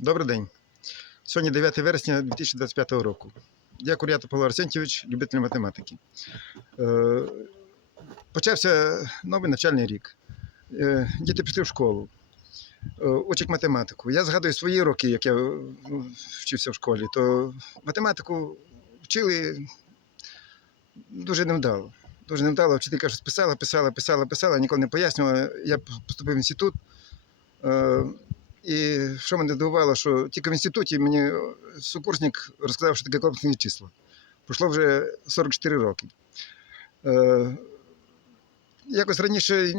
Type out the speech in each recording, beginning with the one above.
Добрий день. Сьогодні 9 вересня 2025 року. Я Кур'ята Павло Арсентьович, любитель математики. Е, Почався новий навчальний рік. Е, Діти пішли в школу, е, учать математику. Я згадую свої роки, як я ну, вчився в школі, то математику вчили дуже невдало. Дуже невдало. Вчителька щось писала, писала, писала, писала, ніколи не пояснювала. Я поступив в інститут. Е, і що мене здивувало, що тільки в інституті мені сукурсник розказав, що таке комплексні числа. Пройшло вже 44 роки. Е, якось раніше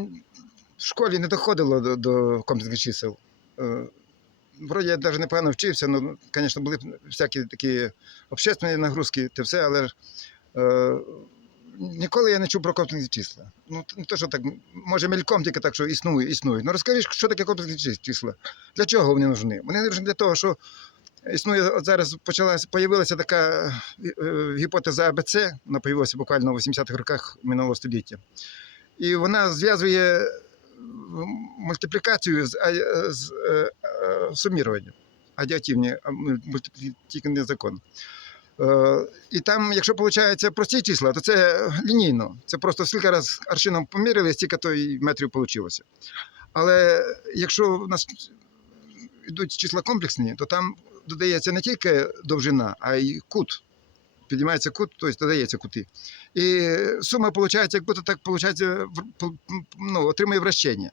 в школі не доходило до, до комплексних чисел. Е, вроді я навіть непогано вчився, ну, звісно, були всякі такі общественні нагрузки, те все, але е, ніколи я не чув про комплексні числа. Ну, не то, що так, може, мельком тільки так, що існує, існує. Ну розкажи, що таке комплексні числа? Для чого вони нужні? Вони нужні для того, що існує, от зараз почалася, появилася така е, гіпотеза АБЦ, вона появилася буквально в 80-х роках минулого століття. І вона зв'язує мультиплікацію з, а- з е, е, суміруванням. Адіативні мультиплікативний закон. Е, І там, якщо виходить прості числа, то це лінійно. Це просто скільки раз аршином поміряли, стільки то і метрів вийшло. Але якщо в нас йдуть числа комплексні, то там додається не тільки довжина, а й кут. Піднімається кут, тобто додається кути. І сума виходить, як будто так виходить, ну, отримує вращення,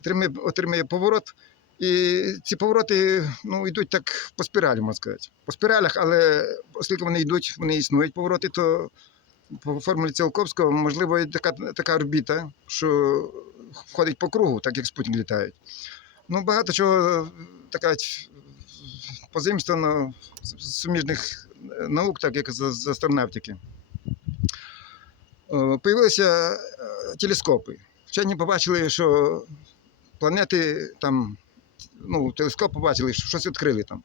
отримує, отримує поворот. І ці повороти ну, йдуть так по спіралі, можна сказати. По спіралях, але оскільки вони йдуть, вони існують повороти, то по формулі Циолковського можливо і така, така орбіта, що ходить по кругу, так як спутник літають. Ну, багато чого така позаимствовано з суміжних наук, так як з, астронавтики. Появилися е, телескопи. Вчені побачили, що планети там, ну, телескоп побачили, що щось відкрили там.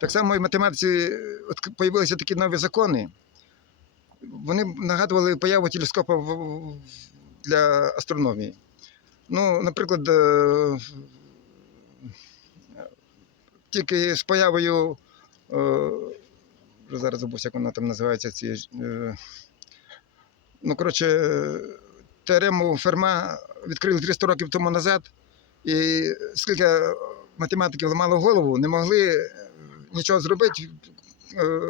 Так само і в математиці з'явилися такі нові закони. Вони нагадували появу телескопа для астрономії. Ну, наприклад, е, тільки з появою, е, вже зараз забувся, як вона там називається, ці, е, ну, коротше, е, теорему Ферма відкрили 300 років тому назад, і скільки математиків ламало голову, не могли е, нічого зробити. Е,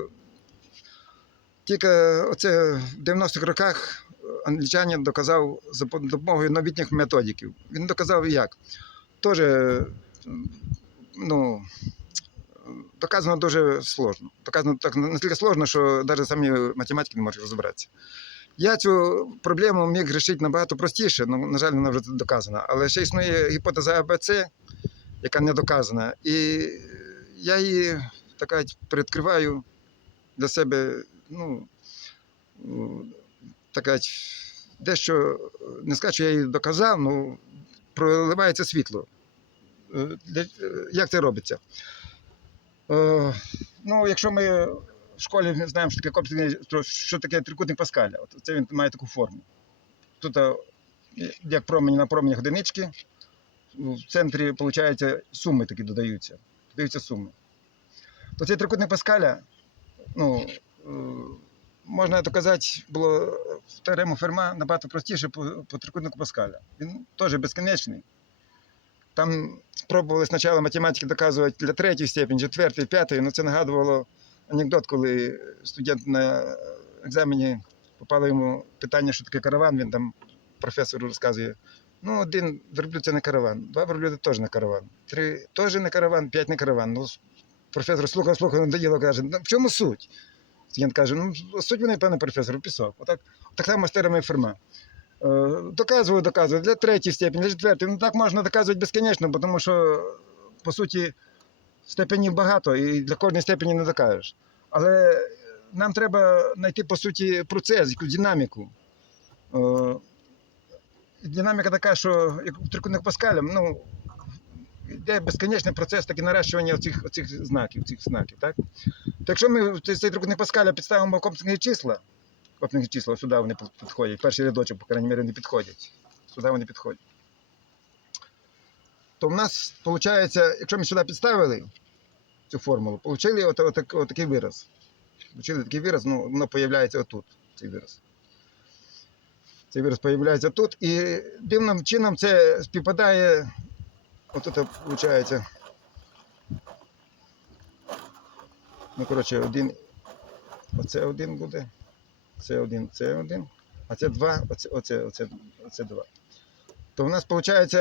Тільки оце в 90-х роках англічанин доказав за допомогою новітніх методиків. Він доказав як. Теж, ну, доказано дуже сложно. Доказано так настільки сложно, що навіть самі математики не можуть розібратися. Я цю проблему міг рішити набагато простіше, ну, на жаль, вона вже доказана. Але ще існує гіпотеза АБЦ, яка не доказана. І я її так сказати, для себе, ну, так сказати, дещо не скажу, що я її доказав, ну проливається світло. Е, е, Як це робиться? Е, Ну, якщо ми в школі не знаємо, що таке комплексний, що таке трикутник Паскаля, от це він має таку форму. Тут е, як промені на променях одинички, в центрі, виходить, суми такі додаються. Додаються суми. То цей трикутник Паскаля, ну, е, можна доказати, було в теорему Ферма набагато простіше по, по трикутнику Паскаля. Він теж безконечний. Там пробували спочатку математики доказувати для третьої степені, четвертої, п'ятої, але це нагадувало анекдот, коли студент на екзамені попало йому питання, що таке караван, він там професору розказує. Ну, один верблюд це не караван, два верблюди теж не караван, три теж не караван, п'ять не караван. Ну, професор слухав, слухав, надоїло, каже, ну, в чому суть? Студент каже, ну, суть вони, пане професор, пісок. Отак, так само теоремою Ферма. Е, Доказую, доказую, для третьої степені, для четвертої. Ну так можна доказувати безконечно, тому що, по суті, степенів багато і для кожної степені не докажеш. Але нам треба знайти, по суті, процес, якусь динаміку. Е, Динаміка така, що як в трикутник Паскаля, ну, йде безконечний процес таки наращування оцих, оцих знаків, цих знаків. Так? То якщо ми цей трикутник Паскаля підставимо комплексні числа, комплексні числа, сюди вони підходять, перший рядочок, по крайній мірі, не підходять. Сюди вони підходять. То в нас, виходить, якщо ми сюди підставили, цю формулу, получили от, от, от, такий вираз. Получили такий вираз, ну, воно появляється отут, цей вираз. Цей вираз появляється тут. І дивним чином це співпадає. От це виходить. Ну, коротше, один. Оце один буде. Це один, це один. А це два, оце, оце, оце, оце два. То в нас виходить,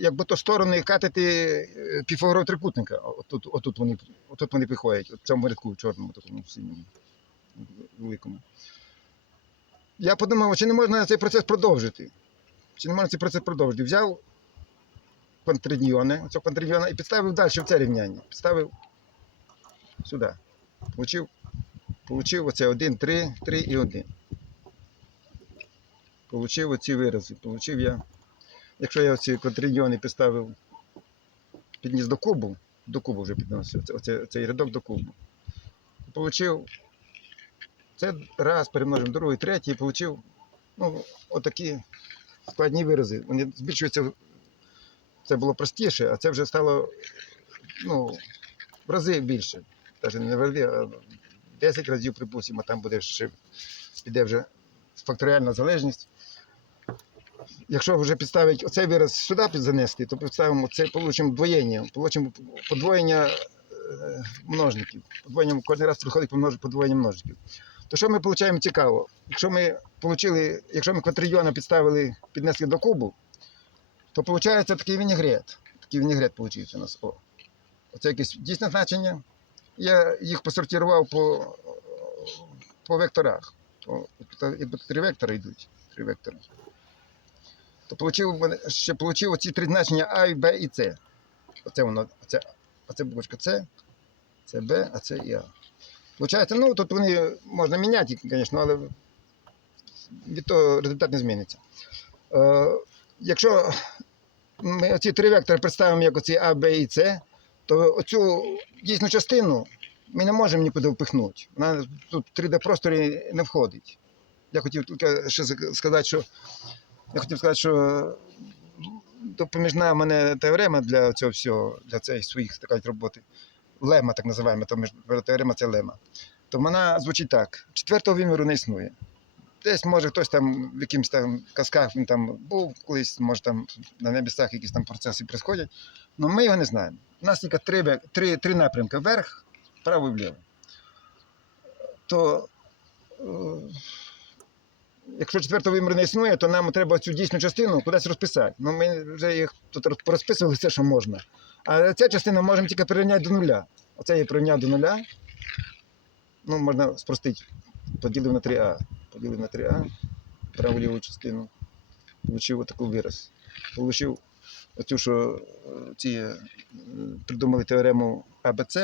якби то сторони катити е, трикутника. Отут, отут, вони, отут вони приходять, в цьому рядку, в чорному, такому синьому, великому. Я подумав, чи не можна цей процес продовжити? Чи не можна цей процес продовжити? Взяв контридіони, оцього контридіона і підставив далі в це рівняння. Підставив сюди. Получив, получив оце 1, 3, 3 і 1. Получив оці вирази. Получив я. Якщо я оці контридіони підставив, підніс до кубу, до кубу вже підносив, цей рядок до кубу. Получив це раз перемножив, другий, третій, і получив ну, отакі складні вирази. Вони збільшуються. Це було простіше, а це вже стало ну, в рази більше. Навіть не в рази, а 10 разів, припустимо, там буде ще піде вже факторіальна залежність. Якщо вже підставити оцей вираз сюди занести, то підставимо це, получимо двоєння, получимо подвоєння е, множників. Подвоєння, кожен раз приходить подвоєння множників. То що ми отримуємо цікаво? Якщо ми получили, якщо ми квадрильйона підставили, піднесли до кубу, то виходить такий вінігрет. Такий вінігрет виходить у нас. О. Оце якесь дійсне значення. Я їх посортував по, по векторах. То, то, якби три вектори йдуть. Три вектори. То получив, мене- ще отримав оці три значення А, Б і С. Оце воно, оце, оце буквочка С, це Б, а це і А. Получається, ну тут вони можна міняти, звісно, але від того результат не зміниться. Е, якщо ми оці три вектори представимо як оці А, Б і С, то оцю дійсну частину ми не можемо нікуди впихнути. Вона тут в 3D-просторі не входить. Я хотів тільки ще сказати, що я хотів сказати, що допоміжна в мене теорема для цього всього, для цієї своїх такої роботи. Лема, так називаємо, то теорема це лема. То вона звучить так: четвертого виміру не існує. Десь може хтось там в якимось там казках він там був колись, може там на небесах якісь там процеси відбуваються, але ми його не знаємо. У нас тільки три, три, три напрямки вверх, вправо і вліво. То е, якщо четвертого виміру не існує, то нам треба цю дійсну частину кудись розписати. Ну, ми вже їх тут роз- порозписували все, що можна. А ця частина можемо тільки прирівняти до нуля. Оце я прирівняв до нуля. Ну, можна спростити. Поділив на 3А. Поділив на 3А, праву ліву частину. Получив отакий вираз. Получив оцю, що е, ці е, придумали теорему АБЦ,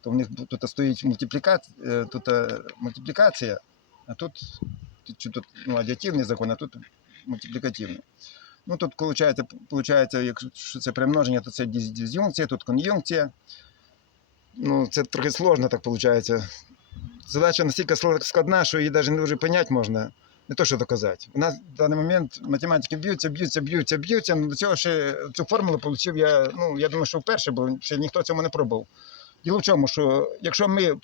то в них тут стоїть мультиплікація, тут е, мультиплікація, а тут, тут, чи тут ну, адіативний закон, а тут мультиплікативний. Ну тут виходить, виходить, якщо це примноження, то це диз'юнкція, тут кон'юнкція. Ну, це трохи сложно так виходить. Задача настільки складна, що її навіть не дуже понять можна. Не то, що доказати. У нас в даний момент математики б'ються, б'ються, б'ються, б'ються. Ну, до цього ще цю формулу отримав я, ну, я думаю, що вперше, бо ще ніхто цьому не пробував. Діло в чому, що якщо ми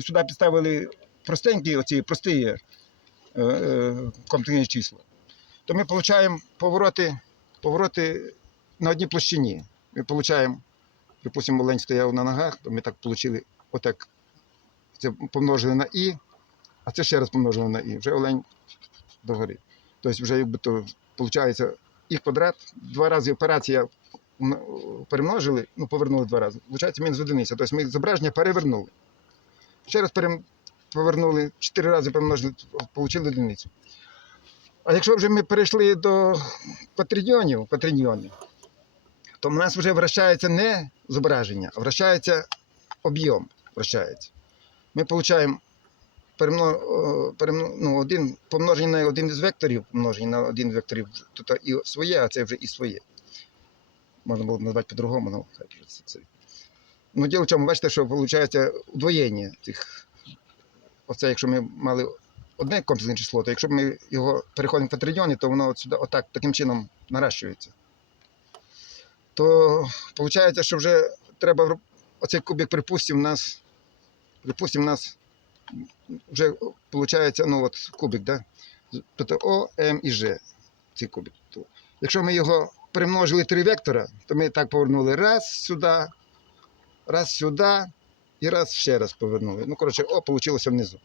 сюди підставили простенькі, оці прості е, е, числа, то ми отримуємо повороти, повороти на одній площині. Ми отримуємо, припустимо, лень стояв на ногах, то ми так отримали отак. Це помножили на і, а це ще раз помножили на і. Вже олень догори. Тобто вже якби то виходить і квадрат, два рази операція перемножили, ну повернули два рази. Виходить мінус одиниця. Тобто ми зображення перевернули. Ще раз перем... повернули, чотири рази помножили, отримали одиницю. А якщо вже ми перейшли до квадрильйонів, квадрильйонів, то в нас вже вращається не зображення, а вращається об'єм. Вращається. Ми отримуємо перемно, перемно, ну, один, помноження на один із векторів, помноження на один векторів, тут і своє, а це вже і своє. Можна було б назвати по-другому, ну, хай це. це. Ну, діло в чому, бачите, що виходить удвоєння цих. Оце, якщо ми мали одне комплексне число, то якщо ми його переходимо в квадрильйони, то воно от сюди, отак, таким чином наращується. То виходить, що вже треба оцей кубик, припустимо, у нас, припустимо, у нас вже виходить, ну от кубик, да? Тобто О, М і Ж, цей кубик. Якщо ми його примножили три вектора, то ми так повернули раз сюди, раз сюди і раз ще раз повернули. Ну, коротше, О вийшло внизу.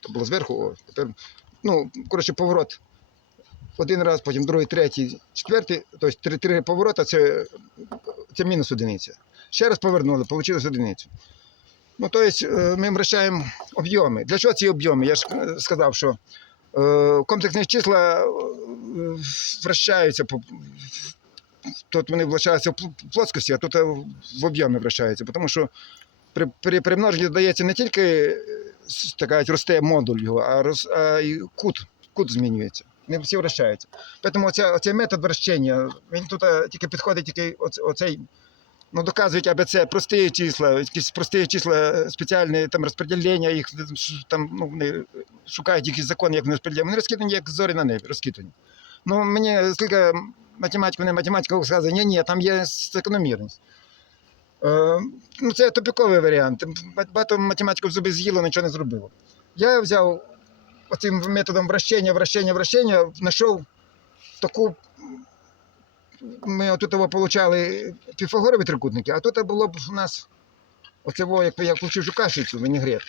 То було зверху О. Тепер, ну, коротше, поворот. Один раз, потім другий, третій, четвертий, тобто три, три поворота це, це мінус одиниця. Ще раз повернули, вийшло одиницю. Ну, тобто ми вращаємо об'єми. Для чого ці об'єми? Я ж е, сказав, що е, комплексні числа вращаються по. Тут вони вращаються в плоскості, а тут в об'ємі вращаються. Тому що при, при примноженні додається не тільки е, така росте модуль його, а, роз, а і кут, кут змінюється. Не всі вращаються. Тому оцей метод вращення, він тут е, тільки підходить, тільки оц- оцей, ну, доказують АБЦ, прості числа, якісь прості числа, е, спеціальні там розподілення, їх там, ну, вони шукають якісь закони, як вони розподіляють. Вони розкидані, як зорі на небі, розкидані. Ну, мені скільки математику, не математика сказали, ні, ні, там є закономірність. Е, ну, це тупіковий варіант. Багато математиків зуби з'їло, нічого не зробило. Я взяв оцим методом вращення, вращення, вращення, знайшов таку. Ми його получали піфагорові трикутники, а тут було б у нас оце, во, як я отримав кашицю, вінігрет.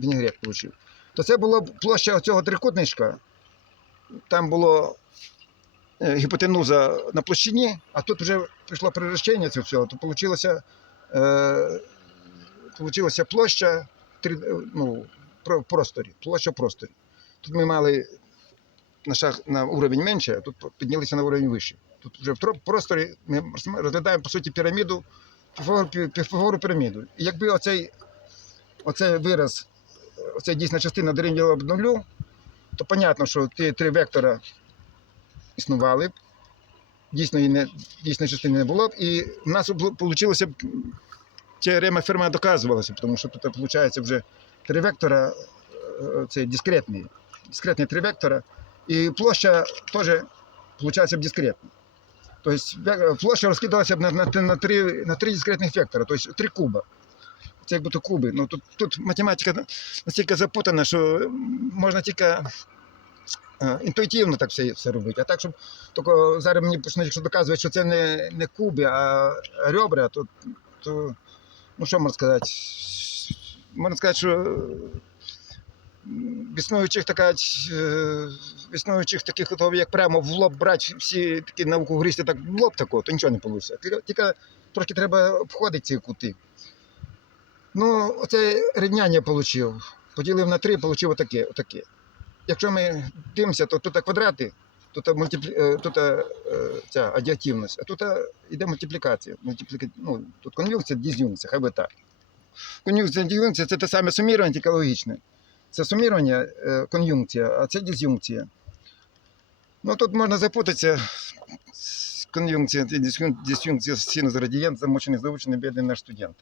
Вінігрет отримав. То це була б площа цього трикутничка. Там було гіпотенуза на площині, а тут вже пішло прирощення цього всього, то вийшло, е, получилася площа е, ну, в просторі, площа в просторі. Тут ми мали на, шаг, на уровень менше, а тут піднялися на уровень вище. Тут вже в просторі ми розглядаємо, по суті, піраміду, піфагор, пі- піфагору піраміду. І якби оцей, оцей вираз, е, оця дійсна частина дорівнювала б нулю, то понятно, що ті три вектора існували б, дійсної, не, дійсної частини не було б, і в нас вийшло б теорема Ферма доказувалася, тому що тут виходить вже три вектора, е, це дискретні, дискретні три вектора, і площа теж виходить б дискретна. Тобто площа розкидалася б на, на, на, три, на три дискретних вектора, тобто три куба. Це якби то куби. Ну, тут, тут математика настільки запутана, що можна тільки інтуїтивно так все, все робити. А так, щоб тільки зараз мені почнуть якщо доказувати, що це не, не куби, а ребра, то, то ну що можна сказати? Можна сказати, що існуючих така, е, існуючих таких готових, як прямо в лоб брати всі такі науку гристи так в лоб такого, то нічого не вийде. Тільки, тільки трошки треба обходити ці кути. Ну, оце рівняння отримав. Поділив на три, отримав отаке, отаке. Якщо ми дивимося, то тут квадрати, тут, мультиплі... е, тут е, ця адіативність, а тут е, йде мультиплікація. Мультипліка... Ну, тут кон'юнкція, диз'юнкція, хай би так. Кон'юнкція, диз'юнкція це те саме сумірування, тільки логічне. Це сумірування, е, кон'юнкція, а це диз'юнкція. Ну тут можна запутатися. Кон'юнкція, диз'юнкція, синус радієнт, замочений, заучений, бідний наш студент.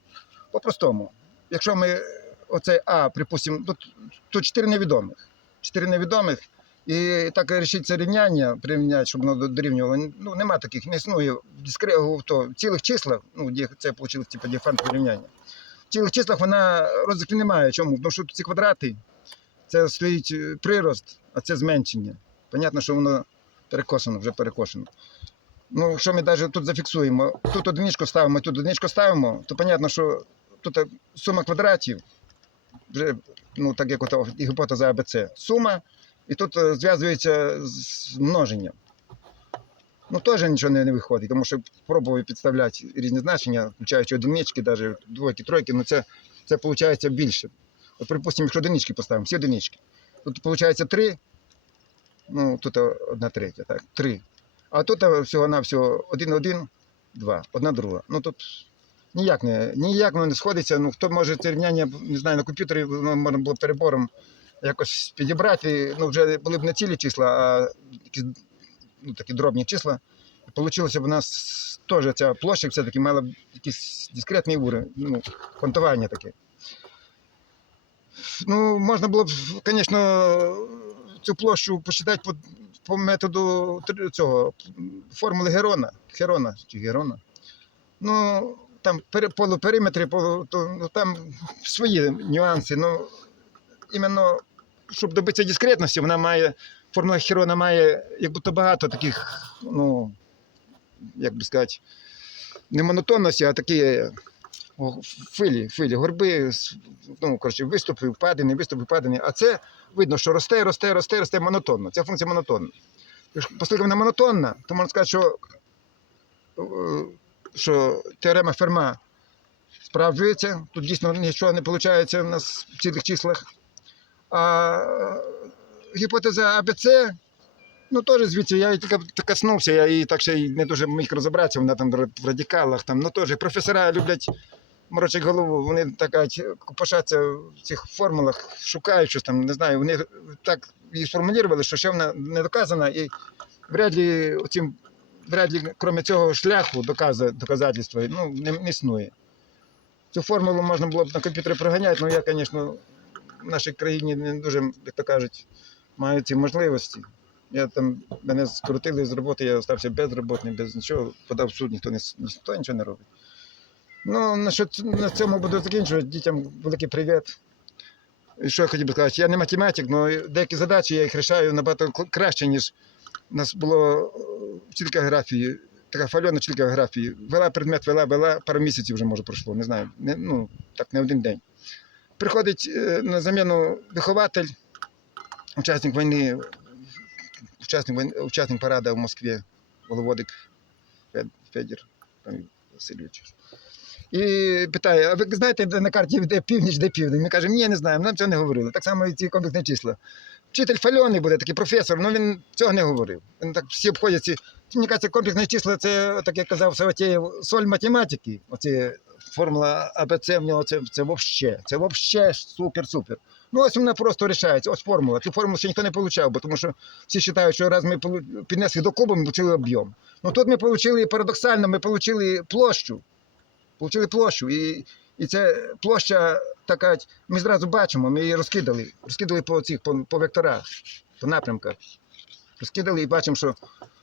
По-простому, якщо ми оце А, припустимо, тут, тут чотири невідомих. Чотири невідомих, і так рішить це рівняння, порівняти, щоб воно дорівнювало. Ну, нема таких, не існує в, дискре... в то, в цілих числах, ну, це вийшло типу, діфант порівняння. В цілих числах вона розвитку немає. Чому? Тому що ці квадрати, це стоїть е, прирост, а це зменшення. Понятно, що воно перекошено, вже перекошено. Ну, якщо ми навіть тут зафіксуємо, тут одиничку ставимо, тут одиничку ставимо, то понятно, що тут сума квадратів, ну, так як ото гіпотеза АБЦ, сума, і тут е, зв'язується з множенням. Ну, теж нічого не, не виходить, тому що пробував підставляти різні значення, включаючи одинички, навіть двойки, тройки, ну це, це виходить більше. От, припустимо, якщо одинички поставимо, всі одинички. Тут виходить 3, ну тут одна третя, так, 3. А тут всього-навсього 1, 1, 2, одна друга. Ну тут ніяк не, ніяк не сходиться. Ну, хто може це рівняння, не знаю, на комп'ютері воно можна було перебором якось підібрати. Ну, вже були б не цілі числа, а якісь ну, такі дробні числа. Получилося б у нас теж ця площа все-таки мала б якийсь дискретний уровень, ну, квантування таке. Ну, можна було б, звісно, цю площу посчитати по, по методу цього формули Герона. Херона чи Герона. Ну, там полупериметри, полу, то, ну, там свої нюанси. Ну, іменно, щоб добитися дискретності, вона має, формула Хірона має як будто багато таких, ну, як би сказати, не монотонності, а такі филі, филі, горби, ну, коротше, виступи, впадини, виступи, впадини. А це видно, що росте, росте, росте, росте монотонно. Ця функція монотонна. Якщо- вона монотонна, то можна сказати, що, е, що теорема Ферма справджується. Тут дійсно нічого не виходить у нас в цілих числах. А е, гіпотеза АБЦ, ну теж звідси я тільки коснувся, я і так ще й не дуже міг розібратися, вона там в радикалах. Там, ну теж професора люблять морочать голову, вони так кажуть, копошаться в цих формулах, шукають щось там, не знаю, вони так її сформулювали, що ще вона не доказана, і вряд ли, оцім, вряд ли, крім цього шляху доказательства, ну, не, не існує. Цю формулу можна було б на комп'ютері проганяти, але я, звісно, в нашій країні не дуже, як то кажуть, маю ці можливості. Я там, мене скрутили з роботи, я залишився безроботний, без нічого, подав в суд, ніхто, не, ніхто нічого не робить. Ну, на, що, на цьому буду закінчувати. Дітям великий привіт. І що я хотів би сказати, я не математик, але деякі задачі я їх рішаю набагато краще, ніж у нас було е, вчителька географії, така фальона вчителька. Вела предмет, вела, вела, пару місяців вже може пройшло, не знаю. Не, ну, так не один день. Приходить е, на заміну вихователь, учасник війни, учасник, учасник парада в Москві, Воловодик Федір Васильович. І питає: а ви знаєте, де на карті де північ, де південь? Ми кажемо, ні, не знаю, нам цього не говорили. Так само і ці комплексні числа. Вчитель Фальоний буде, такий професор, але він цього не говорив. Він так всі обходять ці. Мені кажеться, комплексні числа це, так як казав Саватєєв, соль математики. Оці формула АБЦ в нього це, це вообще, це вообще супер-супер. Ну, ось вона просто рішається, ось формула. Цю формулу ще ніхто не отримав, бо тому що всі вважають, що раз ми піднесли до куба, ми отримали об'єм. Ну тут ми отримали парадоксально, ми отримали площу. Получили площу. І, і ця площа така, ми зразу бачимо, ми її розкидали. Розкидали по цих, по, по векторах, по напрямках. Розкидали і бачимо, що,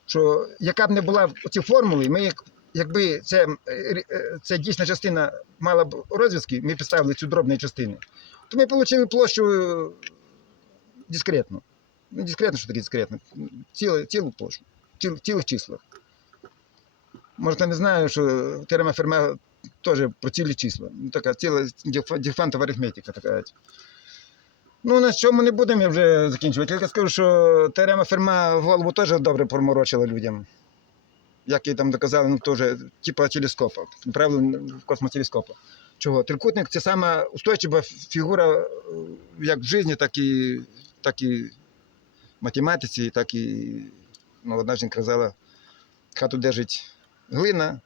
що яка б не була ці формули, ми якби це, е, е, це дійсна частина мала б розв'язки, ми підставили цю дробні частини, то ми отримали площу е, дискретну. Ну, дискретно, що таке дискретно? Цілу, цілу площу, ціл, цілих числах. Може, я не знаю, що теорема Ферма про цілі числа. Ну, така ціла дифантова арифметика така. Ну, на чому не будемо вже закінчувати. Тільки скажу, що теорема Ферма голову теж добре проморочила людям. Як і там доказали, ну теж, типа телескопа, правильно космотелескопа. Чого? Трикутник це сама устойчива фігура е, як в житті, так і, так і в математиці, так і ну, одна жінка казала, хату держить глина,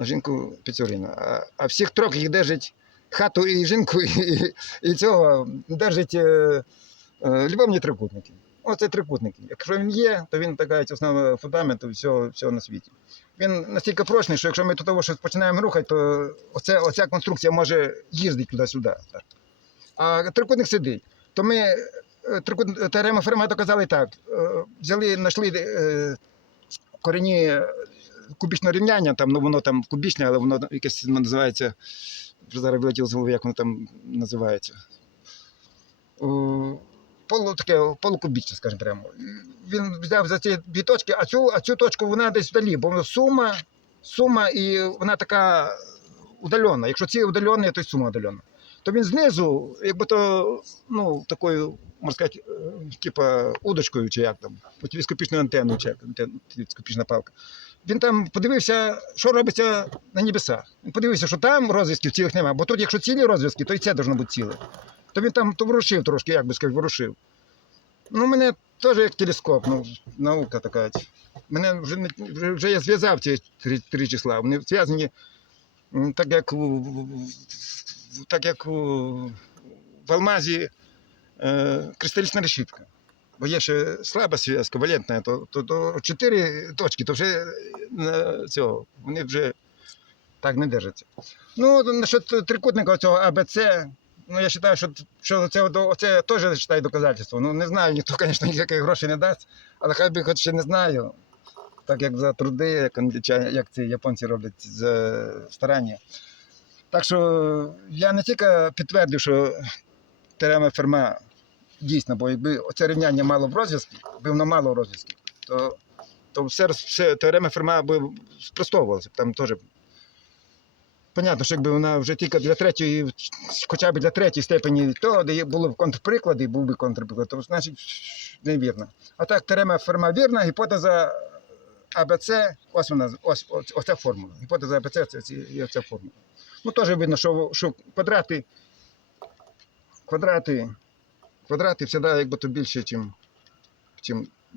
жінку піцюрина. А, а всіх трьох їх держить хату і жінку, і, і цього держить е, е, любовні трикутники. Оце трикутники. Якщо він є, то він така основа фундаменту всього, всього на світі. Він настільки прочний, що якщо ми до того щось починаємо рухати, то оце, оця конструкція може їздити туди-сюди. А трикутник сидить. То ми е, трикут, теорема Ферма доказали так. е, Взяли, знайшли е, корені е, кубічного рівняння, там, ну воно там кубічне, але воно якесь називається. Зараз вилетіло з голови, як воно там називається. Полу, таке, полукубічне, скажімо прямо. Він взяв за ці дві точки, а цю, а цю точку вона десь вдалі, бо сума, сума і вона така удалена. Якщо ці удалені, то й сума удалена. То він знизу, якби то, ну, такою, можна сказати, е, типа удочкою, чи як там, по телескопічною антенною, чи як антен, телескопічна палка. Він там подивився, що робиться на небесах. Він подивився, що там розв'язків цілих немає, бо тут, якщо цілі розв'язки, то і це должно бути ціле. То він там то ворушив трошки, як би сказати, ворушив. Ну, мене теж як телескоп, ну, наука така. Мене вже, вже, вже я зв'язав ці три, три числа. Вони зв'язані так, як так як в алмазі е, кристалічна решітка. Бо є ще слаба зв'язка, валентна, то, то, то чотири точки, то вже е, цього, вони вже так не держаться. Ну, насчет трикутника цього АБЦ, ну я вважаю, що, що це, до- це теж вважаю доказательство. Ну не знаю, ніхто, звісно, ніяких грошей не дасть, але хай би хоч ще не знаю. Так як за труди, як англічані, як ці японці роблять за старання. Так що я не тільки підтвердив, що теорема Ферма дійсно, бо якби це рівняння мало в розв'язку, якби воно мало розв'язку, то, то все, все теорема Ферма би спростовувалася. Там теж. Понятно, що якби вона вже тільки для третьої, хоча б для третьої степені, то де були б контрприклади, був би контрприклад, то значить невірно. А так, теорема Ферма вірна, гіпотеза АБЦ, ось вона, ось, ось, ось ця формула. Гіпотеза АБЦ це, є ця формула. Ну, теж видно, що, що квадрати, квадрати, квадрати завжди якби більше, чим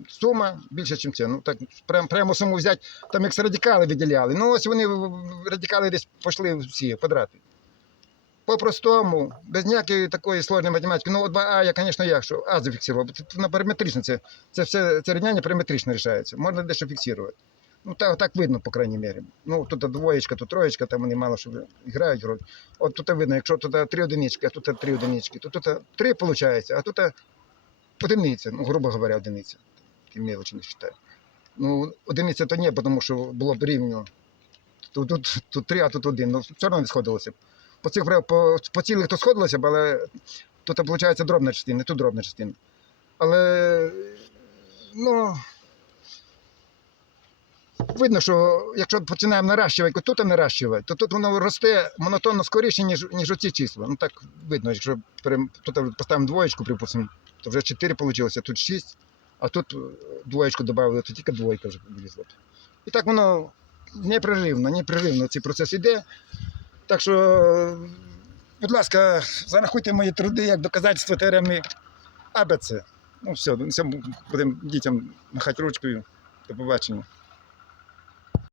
сума, більше, ніж це. Ну, так, прям, прямо суму взяти, там як радикали виділяли. Ну, ось вони радикали десь пішли всі квадрати. По-простому, без ніякої такої сложної математики. Ну, 2А я, звісно, як, що А зафіксував. На параметрично, це, це все це рівняння параметрично рішається. Можна дещо фіксувати. Ну, так, так видно, по крайній мірі. Ну, тут двоєчка, тут троєчка, там вони мало що грають роль. От тут видно, якщо тут три одинички, а тут три одинички, то тут три виходить, а тут одиниця, ну, грубо говоря, одиниця. Такі мелочі не вважаю. Ну, одиниця то ні, тому що було б рівно. Тут, тут, тут три, а тут один. Ну, все одно не сходилося. По цифрах, по, по цілих то сходилося б, але тут виходить дробна частина, тут дробна частина. Але ну, видно, що якщо починаємо наращувати, тут наращувати, то тут воно росте монотонно скоріше, ніж, ніж оці числа. Ну так видно, якщо тут поставимо двоєчку, припустимо, то вже 4 вийшло, тут 6, а тут е, двоєчку додали, то тільки двойка вже вилізла. І так воно непреривно, непреривно цей процес іде. Так що, будь ласка, зарахуйте мої труди як доказательство теореми АБЦ. Ну все, будемо дітям махати ручкою. До побачення.